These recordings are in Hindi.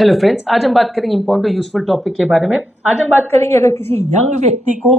हेलो फ्रेंड्स, आज हम बात करेंगे इंपॉर्टेंट और यूजफुल टॉपिक के बारे में। आज हम बात करेंगे अगर किसी यंग व्यक्ति को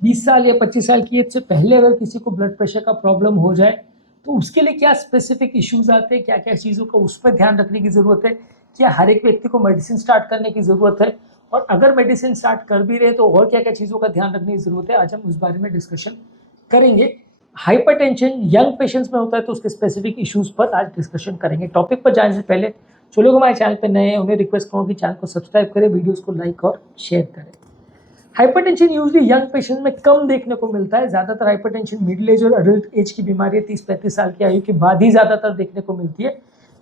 20 साल या 25 साल की एज से पहले अगर किसी को ब्लड प्रेशर का प्रॉब्लम हो जाए तो उसके लिए क्या स्पेसिफिक इश्यूज आते हैं, क्या क्या चीज़ों का उस पर ध्यान रखने की ज़रूरत है, क्या हर एक व्यक्ति को मेडिसिन स्टार्ट करने की ज़रूरत है, और अगर मेडिसिन स्टार्ट कर भी रहे तो और क्या क्या चीज़ों का ध्यान रखने की ज़रूरत है, आज हम उस बारे में डिस्कशन करेंगे। हाइपरटेंशन यंग पेशेंट्स में होता है तो उसके स्पेसिफिक इश्यूज पर आज डिस्कशन करेंगे। टॉपिक पर जाने से पहले जो लोग हमारे चैनल पर नए हैं उन्हें रिक्वेस्ट करूँ कि चैनल को सब्सक्राइब करें, वीडियोस को लाइक और शेयर करें। हाइपरटेंशन यूजली यंग पेशेंट में कम देखने को मिलता है। ज़्यादातर हाइपरटेंशन मिडिल एज और अडल्ट एज की बीमारी 30-35 साल की आयु के बाद ही ज़्यादातर देखने को मिलती है।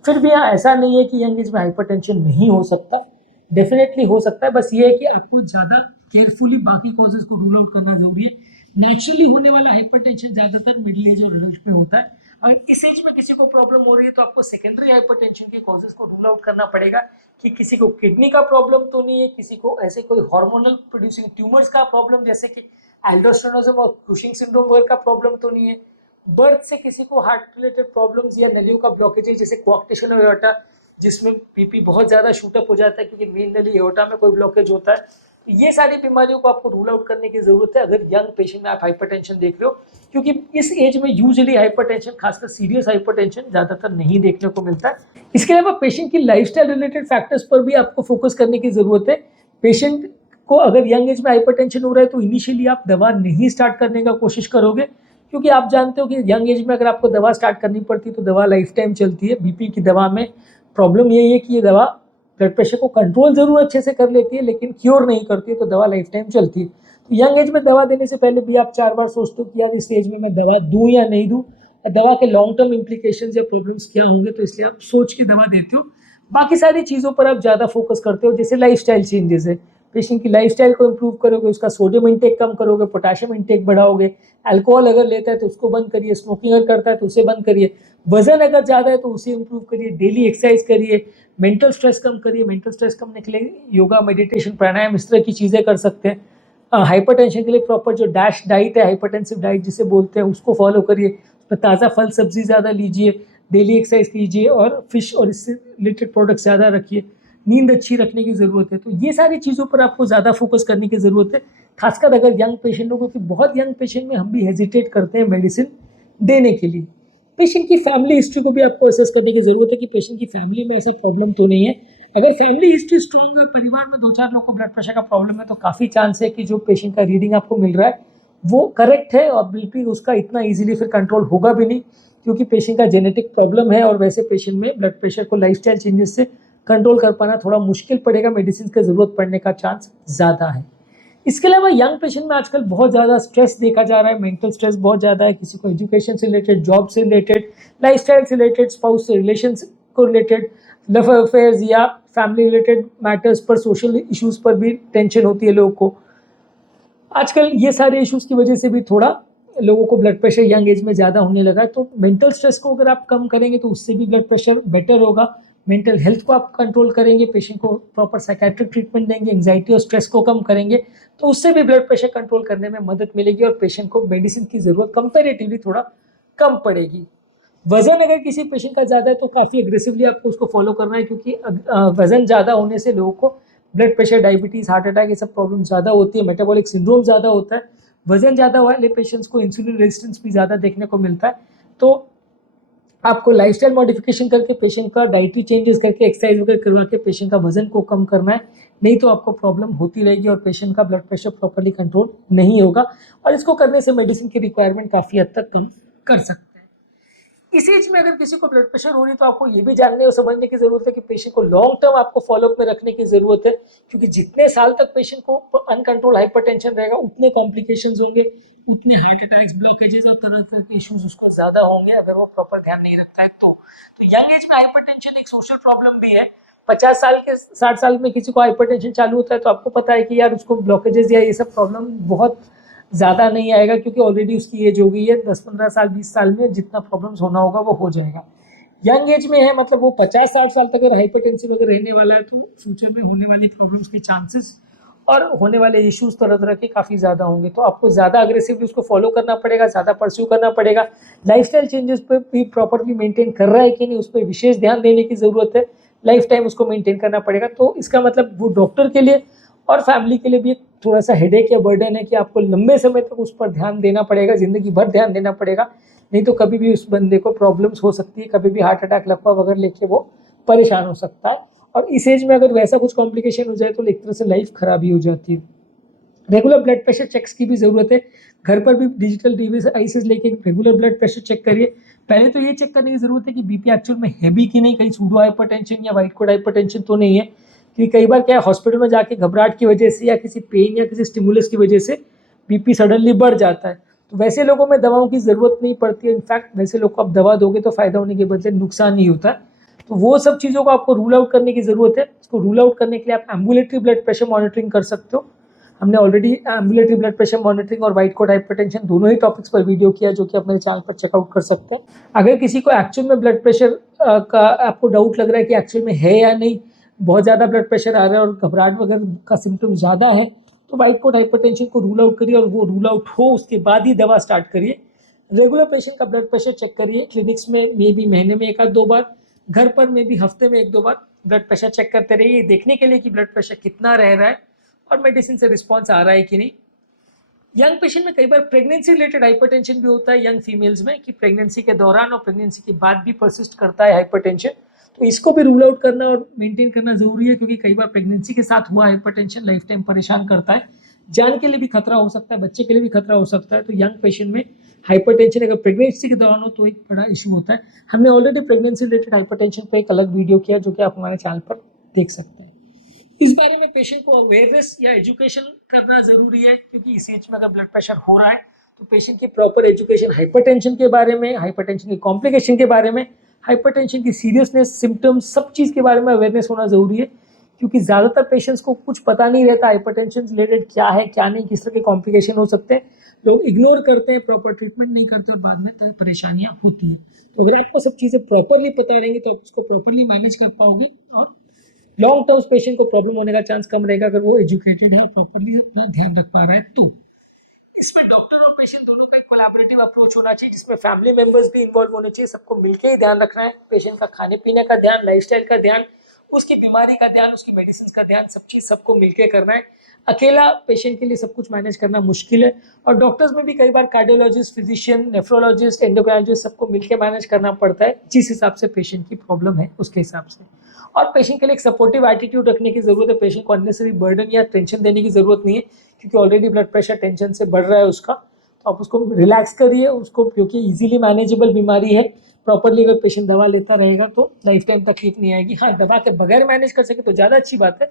फिर भी यहाँ ऐसा नहीं है कि यंग एज में हाइपरटेंशन नहीं हो सकता, डेफिनेटली हो सकता है। बस ये है कि आपको ज़्यादा केयरफुली बाकी कॉजेज को रूल आउट करना जरूरी है। नेचुरली होने वाला हाइपरटेंशन ज़्यादातर मिडिल एज और अडल्ट में होता है। अगर इस एज में किसी को प्रॉब्लम हो रही है तो आपको सेकेंडरी हाइपरटेंशन के कॉजेज को रूल आउट करना पड़ेगा कि किसी को किडनी का प्रॉब्लम तो नहीं है, किसी को ऐसे कोई हार्मोनल प्रोड्यूसिंग ट्यूमर्स का प्रॉब्लम जैसे कि एल्डोस्टेरोनिज्म और कुशिंग सिंड्रोम वगैरह का प्रॉब्लम तो नहीं है, बर्थ से किसी को हार्ट रिलेटेड प्रॉब्लम्स या नलियों का ब्लॉकेज है जैसे कोआक्टेशन और एओर्टा जिसमें बीपी बहुत ज़्यादा शूटअप हो जाता है क्योंकि मेन नली एओर्टा में कोई ब्लॉकेज होता है। ये सारी बीमारियों को आपको रूल आउट करने की जरूरत है अगर यंग पेशेंट में आप हाइपरटेंशन देख रहे हो, क्योंकि इस एज में यूजुअली हाइपरटेंशन, खासकर सीरियस हाइपरटेंशन ज़्यादातर नहीं देखने को मिलता है। इसके अलावा पेशेंट की लाइफस्टाइल रिलेटेड फैक्टर्स पर भी आपको फोकस करने की जरूरत है। पेशेंट को अगर यंग एज में हाइपरटेंशन हो रहा है तो इनिशियली आप दवा नहीं स्टार्ट करने का कोशिश करोगे, क्योंकि आप जानते हो कि यंग एज में अगर आपको दवा स्टार्ट करनी पड़ती है तो दवा लाइफ टाइम चलती है। बीपी की दवा में प्रॉब्लम यही है कि ये दवा ब्लड प्रेशर को कंट्रोल जरूर अच्छे से कर लेती है लेकिन क्योर नहीं करती है, तो दवा लाइफ टाइम चलती है। तो यंग एज में दवा देने से पहले भी आप 4 बार सोचते हो कि यार इस एज में मैं दवा दूं या नहीं दूं, दवा के लॉन्ग टर्म इम्प्लीकेशंस या प्रॉब्लम्स क्या होंगे, तो इसलिए आप सोच के दवा देते हो। बाकी सारी चीज़ों पर आप ज़्यादा फोकस करते हो, जैसे लाइफस्टाइल चेंजेस है। पेशेंट की लाइफस्टाइल को इम्प्रूव करोगे, उसका सोडियम इंटेक कम करोगे, पोटेशियम इंटेक बढ़ाओगे, अल्कोहल अगर लेता है तो उसको बंद करिए, स्मोकिंग अगर करता है तो उसे बंद करिए, वजन अगर ज़्यादा है तो उसे इम्प्रूव करिए, डेली एक्सरसाइज करिए, मेंटल स्ट्रेस कम करिए। मेंटल स्ट्रेस कम करने के लिए योगा, मेडिटेशन, प्राणायाम इस तरह की चीज़ें कर सकते हैं। हाइपरटेंशन के लिए प्रॉपर जो डैश डाइट है, हाइपरटेंसिव डाइट जिसे बोलते हैं, उसको फॉलो करिए। ताज़ा फल सब्जी ज़्यादा लीजिए, डेली एक्सरसाइज कीजिए और फिश और इससे रिलेटेड प्रोडक्ट ज़्यादा रखिए। नींद अच्छी रखने की ज़रूरत है। तो ये सारी चीज़ों पर आपको ज़्यादा फोकस करने की ज़रूरत है, खासकर अगर यंग पेशेंट हो, क्योंकि बहुत यंग पेशेंट में हम भी हेजिटेट करते हैं मेडिसिन देने के लिए। पेशेंट की फैमिली हिस्ट्री को भी आपको असेस करने की ज़रूरत है कि पेशेंट की फैमिली में ऐसा प्रॉब्लम तो नहीं है। अगर फैमिली हिस्ट्री स्ट्रॉन्ग है, परिवार में 2-4 लोग को ब्लड प्रेशर का प्रॉब्लम है, तो काफ़ी चांस है कि जो पेशेंट का रीडिंग आपको मिल रहा है वो करेक्ट है और बिल्कुल उसका इतना ईजिली फिर कंट्रोल होगा भी नहीं, क्योंकि पेशेंट का जेनेटिक प्रॉब्लम है और वैसे पेशेंट में ब्लड प्रेशर को लाइफस्टाइल चेंजेस से कंट्रोल कर पाना थोड़ा मुश्किल पड़ेगा, मेडिसिन की ज़रूरत पड़ने का चांस ज़्यादा है। इसके अलावा यंग पेशेंट में आजकल बहुत ज़्यादा स्ट्रेस देखा जा रहा है, मेंटल स्ट्रेस बहुत ज़्यादा है, किसी को एजुकेशन से रिलेटेड, जॉब से रिलेटेड, लाइफस्टाइल से रिलेटेड, स्पाउस से रिलेशन को रिलेटेड, लव अफेयर्स या फैमिली रिलेटेड मैटर्स पर, सोशल इश्यूज पर भी टेंशन होती है लोगों को। आजकल ये सारे इश्यूज की वजह से भी थोड़ा लोगों को ब्लड प्रेशर यंग एज में ज़्यादा होने लगा है। तो मेंटल स्ट्रेस को अगर आप कम करेंगे तो उससे भी ब्लड प्रेशर बेटर होगा। मेंटल हेल्थ को आप कंट्रोल करेंगे, पेशेंट को प्रॉपर साइकेट्रिक ट्रीटमेंट देंगे, एंग्जाइटी और स्ट्रेस को कम करेंगे, तो उससे भी ब्लड प्रेशर कंट्रोल करने में मदद मिलेगी और पेशेंट को मेडिसिन की ज़रूरत कंपेरेटिवली थोड़ा कम पड़ेगी। वजन अगर किसी पेशेंट का ज़्यादा है तो काफ़ी एग्रेसिवली आपको उसको फॉलो करना है, क्योंकि वजन ज़्यादा होने से लोगों को blood pressure, diabetes, heart attack ये सब प्रॉब्लम ज़्यादा होती है, मेटाबॉलिक सिंड्रोम ज़्यादा होता है। वजन ज़्यादा वाले पेशेंट्स को इंसुलिन रेजिस्टेंस भी ज़्यादा देखने को मिलता है। तो आपको लाइफस्टाइल मॉडिफिकेशन करके, पेशेंट का डाइटरी चेंजेस करके, एक्सरसाइज वगैरह करवा के पेशेंट का वजन को कम करना है, नहीं तो आपको प्रॉब्लम होती रहेगी और पेशेंट का ब्लड प्रेशर प्रॉपर्ली कंट्रोल नहीं होगा। और इसको करने से मेडिसिन की रिक्वायरमेंट काफ़ी हद तक कम कर सकते हैं। इस एज में अगर किसी को ब्लड प्रेशर हो रही है तो आपको ये भी जानने और समझने की जरूरत है कि पेशेंट को लॉन्ग टर्म आपको फॉलोअप में रखने की जरूरत है, क्योंकि जितने साल तक पेशेंट को अनकंट्रोल हाइपरटेंशन रहेगा उतने कॉम्प्लिकेशंस होंगे, उतने हार्ट अटैक्स, ब्लॉकेजेस और तरह तरह के इश्यूज उसको ज्यादा होंगे अगर वो प्रॉपर ध्यान नहीं रखता है। तो यंग एज में हाइपरटेंशन एक सोशल प्रॉब्लम भी है। 50 साल के 60 साल में किसी को हाइपरटेंशन चालू होता है तो आपको पता है कि यार उसको ब्लॉकेजेस या ये सब प्रॉब्लम बहुत ज़्यादा नहीं आएगा, क्योंकि ऑलरेडी उसकी एज हो गई है, 10-15 साल 20 साल में जितना प्रॉब्लम्स होना होगा वो हो जाएगा। यंग एज में है मतलब वो 50-60 साल तक अगर हाइपरटेंसिव अगर रहने वाला है तो फ्यूचर में होने वाली प्रॉब्लम्स के चांसेस और होने वाले इश्यूज तरह तरह के काफ़ी ज़्यादा होंगे। तो आपको ज़्यादा अग्रेसिवली उसको फॉलो करना पड़ेगा, ज़्यादा परस्यू करना पड़ेगा। लाइफस्टाइल चेंजेस पे भी प्रॉपरली मेंटेन कर रहा है कि नहीं उस पर विशेष ध्यान देने की ज़रूरत है। लाइफ टाइम उसको मेंटेन करना पड़ेगा। तो इसका मतलब वो डॉक्टर के लिए और फैमिली के लिए भी एक थोड़ा सा हेडेक या बर्डन है कि आपको लंबे समय तक उस पर ध्यान देना पड़ेगा, ज़िंदगी भर ध्यान देना पड़ेगा, नहीं तो कभी भी उस बंदे को प्रॉब्लम्स हो सकती है, कभी भी हार्ट अटैक लकवा वगैरह लेके वो परेशान हो सकता है। और इस एज में अगर वैसा कुछ कॉम्प्लिकेशन हो जाए तो एक तरह से लाइफ खराब ही हो जाती है। रेगुलर ब्लड प्रेशर चेक्स की भी ज़रूरत है। घर पर भी डिजिटल डिवाइसेस लेके रेगुलर ब्लड प्रेशर चेक करिए। पहले तो ये चेक करने की ज़रूरत है कि बीपी एक्चुअल में है भी कि नहीं, कहीं सूडो हाइपरटेंशन या वाइट कोड हाइपरटेंशन तो नहीं है। क्योंकि कई बार क्या है, हॉस्पिटल में जाके घबराहट की वजह से या किसी पेन या किसी स्टिमुलस की वजह से बीपी सडनली बढ़ जाता है। तो वैसे लोगों में दवाओं की ज़रूरत नहीं पड़ती है। इनफैक्ट वैसे लोग को आप दवा दोगे तो फ़ायदा होने के बदले नुकसान ही होता है। तो वो सब चीज़ों को आपको रूल आउट करने की ज़रूरत है। इसको रूल आउट करने के लिए आप एम्बुलेटरी ब्लड प्रेशर मॉनिटरिंग कर सकते हो। हमने already ambulatory blood pressure monitoring और वाइट कोड हाइपरटेंशन दोनों ही टॉपिक्स पर वीडियो किया, जो कि आप मेरे चैनल पर चेकआउट कर सकते हैं। अगर किसी को एक्चुअल में ब्लड प्रेशर का आपको डाउट लग रहा है कि एक्चुअल में है या नहीं, बहुत ज़्यादा ब्लड प्रेशर आ रहा है और घबराहट वगैरह का सिम्टम ज़्यादा है, तो वाइट कोड हाइपरटेंशन को रूल आउट करिए और वो रूल आउट हो उसके बाद ही दवा स्टार्ट करिए। रेगुलर पेशेंट का ब्लड प्रेशर चेक करिए, क्लिनिक्स में मे भी महीने में 1 आध 2 बार, घर पर में भी हफ्ते में 1-2 बार ब्लड प्रेशर चेक करते रहिए, देखने के लिए कि ब्लड प्रेशर कितना रह रहा है और मेडिसिन से रिस्पॉन्स आ रहा है कि नहीं। यंग पेशेंट में कई बार प्रेगनेंसी रिलेटेड हाइपरटेंशन भी होता है यंग फीमेल्स में, कि प्रेगनेंसी के दौरान और प्रेगनेंसी के बाद भी परसिस्ट करता है हाइपरटेंशन। तो इसको भी रूल आउट करना और मेंटेन करना जरूरी है, क्योंकि कई बार प्रेगनेंसी के साथ हुआ हाइपरटेंशन लाइफ टाइम परेशान करता है, जान के लिए भी खतरा हो सकता है, बच्चे के लिए भी खतरा हो सकता है। तो यंग पेशेंट में हाइपरटेंशन अगर प्रेगनेंसी के दौरान हो तो एक बड़ा इशू होता है। हमने ऑलरेडी प्रेगनेंसी रिलेटेड हाइपरटेंशन पे एक अलग वीडियो किया, जो कि आप हमारे चैनल पर देख सकते हैं। इस बारे में पेशेंट को अवेयरनेस या एजुकेशन करना जरूरी है, क्योंकि इस एज में अगर ब्लड प्रेशर हो रहा है तो पेशेंट की प्रॉपर एजुकेशन हाइपरटेंशन के बारे में, हाइपरटेंशन की कॉम्प्लिकेशन के बारे में, हाइपरटेंशन की सीरियसनेस, सिम्टम्स, सब चीज़ के बारे में अवेयरनेस होना जरूरी है। क्योंकि ज़्यादातर पेशेंट्स को कुछ पता नहीं रहता हाइपरटेंशन रिलेटेड क्या है क्या नहीं, किस तरह के कॉम्प्लिकेशन हो सकते हैं। लोग इग्नोर करते हैं, प्रॉपर ट्रीटमेंट नहीं करते और बाद में परेशानियां होती हैं। तो अगर आपको सब चीज़ें प्रॉपरली पता रहेंगी तो आप उसको प्रॉपरली मैनेज कर पाओगे और लॉन्ग टर्म पेशेंट को प्रॉब्लम होने का चांस कम रहेगा, अगर वो एजुकेटेड है और प्रॉपरली अपना ध्यान रख पा रहा है। तो इसमें डॉक्टर और पेशेंट दोनों का एक कोलैबोरेटिव अप्रोच होना चाहिए, जिसमें फैमिली मेंबर्स भी इन्वॉल्व होने चाहिए। सबको मिलकर ही ध्यान रखना है, पेशेंट का खाने पीने का ध्यान, लाइफस्टाइल का ध्यान, उसकी बीमारी का ध्यान, उसकी मेडिसिन का ध्यान, सब चीज़ सबको मिलकर करना है। अकेला पेशेंट के लिए सब कुछ मैनेज करना मुश्किल है। और डॉक्टर्स में भी कई बार कार्डियोलॉजिस्ट, फिजिशियन, नेफ्रोलॉजिस्ट, एंडोक्राइनोलॉजिस्ट, सबको मिलकर मैनेज करना पड़ता है, जिस हिसाब से पेशेंट की प्रॉब्लम है उसके हिसाब से। और पेशेंट के लिए एक सपोर्टिव एटीट्यूड रखने की जरूरत है। पेशेंट को अननेसेसरी बर्डन या टेंशन देने की जरूरत नहीं है, क्योंकि ऑलरेडी ब्लड प्रेशर टेंशन से बढ़ रहा है उसका। तो आप उसको रिलैक्स करिए, उसको, क्योंकि इजीली मैनेजेबल बीमारी है। प्रॉपरली अगर पेशेंट दवा लेता रहेगा तो लाइफ टाइम तकलीफ नहीं आएगी। हाँ, दवा के बगैर मैनेज कर सके तो ज़्यादा अच्छी बात है,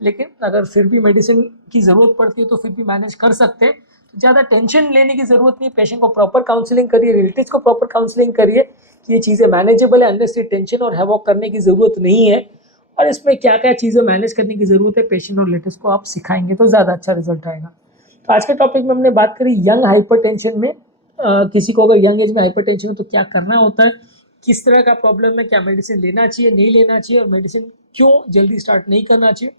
लेकिन अगर फिर भी मेडिसिन की ज़रूरत पड़ती है तो फिर भी मैनेज कर सकते हैं। तो ज़्यादा टेंशन लेने की ज़रूरत नहीं। पेशेंट को प्रॉपर काउंसलिंग करिए, रिलेटिव्स को प्रॉपर काउंसलिंग करिए कि ये चीज़ें मैनेजेबल है, अननेसेसरी टेंशन और हैवॉक करने की ज़रूरत नहीं है। और इसमें क्या क्या चीज़ें मैनेज करने की ज़रूरत है, पेशेंट और रिलेटिव्स को आप सिखाएंगे तो ज़्यादा अच्छा रिजल्ट आएगा। तो आज के टॉपिक में हमने बात करी यंग हाइपरटेंशन में। किसी को अगर यंग एज में हाइपरटेंशन हो तो क्या करना होता है, किस तरह का प्रॉब्लम है, क्या मेडिसिन लेना चाहिए, नहीं लेना चाहिए, और मेडिसिन क्यों जल्दी स्टार्ट नहीं करना चाहिए।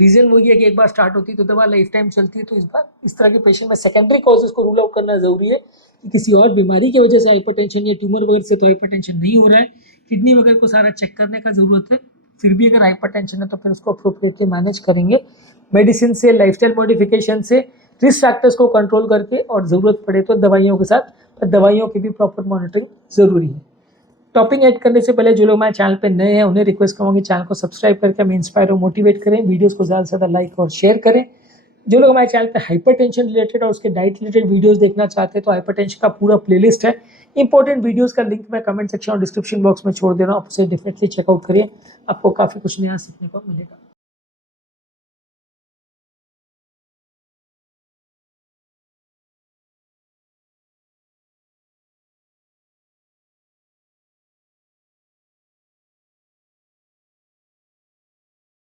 रीजन वही है कि एक बार स्टार्ट होती है तो दवा लाइफ टाइम चलती है। तो इस तरह के पेशेंट में सेकेंडरी कॉजेज को रूल आउट करना जरूरी है, कि किसी और बीमारी की वजह से हाइपरटेंशन या ट्यूमर वगैरह से तो हाइपरटेंशन नहीं हो रहा है। किडनी वगैरह को सारा चेक करने का जरूरत है। फिर भी अगर हाइपरटेंशन है तो फिर उसको अप्रोप्रिएटली मैनेज करेंगे, मेडिसिन से, लाइफस्टाइल मॉडिफिकेशन से, रिस्क फैक्टर्स को कंट्रोल करके, और ज़रूरत पड़े तो दवाइयों के साथ। पर दवाइयों की भी प्रॉपर मॉनिटरिंग ज़रूरी है। टॉपिक ऐड करने से पहले जो लोग हमारे चैनल पे नए हैं उन्हें रिक्वेस्ट करूँगी चैनल को सब्सक्राइब करके हमें इंस्पायर और मोटिवेट करें, वीडियोस को ज़्यादा से ज़्यादा लाइक और शेयर करें। जो लोग हमारे चैनल पे हाइपरटेंशन रिलेटेड और उसके डाइट रिलेटेड वीडियोस देखना चाहते हैं तो हाइपरटेंशन का पूरा प्लेलिस्ट है। इंपॉर्टेंट वीडियोस का लिंक मैं कमेंट सेक्शन और डिस्क्रिप्शन बॉक्स में छोड़ दे रहा हूँ, आप उसे डेफिनेटली चेकआउट करिए, आपको काफ़ी कुछ नया सीखने को मिलेगा।